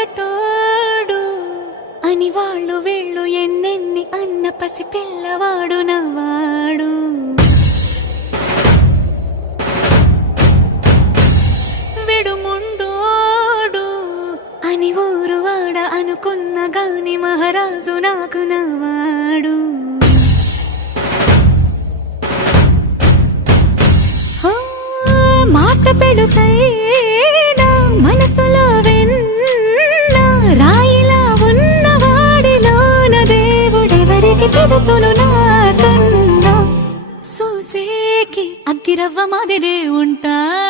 మొరటోడు అని వాళ్ళు వీళ్ళు ఎన్నెన్ని అన్న పసి పిల్లవాడు నవ్వాడు. విడుముండోడు అని ఊరు వాడ అనుకున్న గాని మహారాజు నాకు నవ్వాడు. మాట పెడుసైనా మనసులో వెన్న రాయిలా ఉన్నవాడిలోన దేవుడెవరికి తెలుసును నాకన్నా. సూసేకి అగ్గిరవ్వ మాదిరే ఉంటాడు.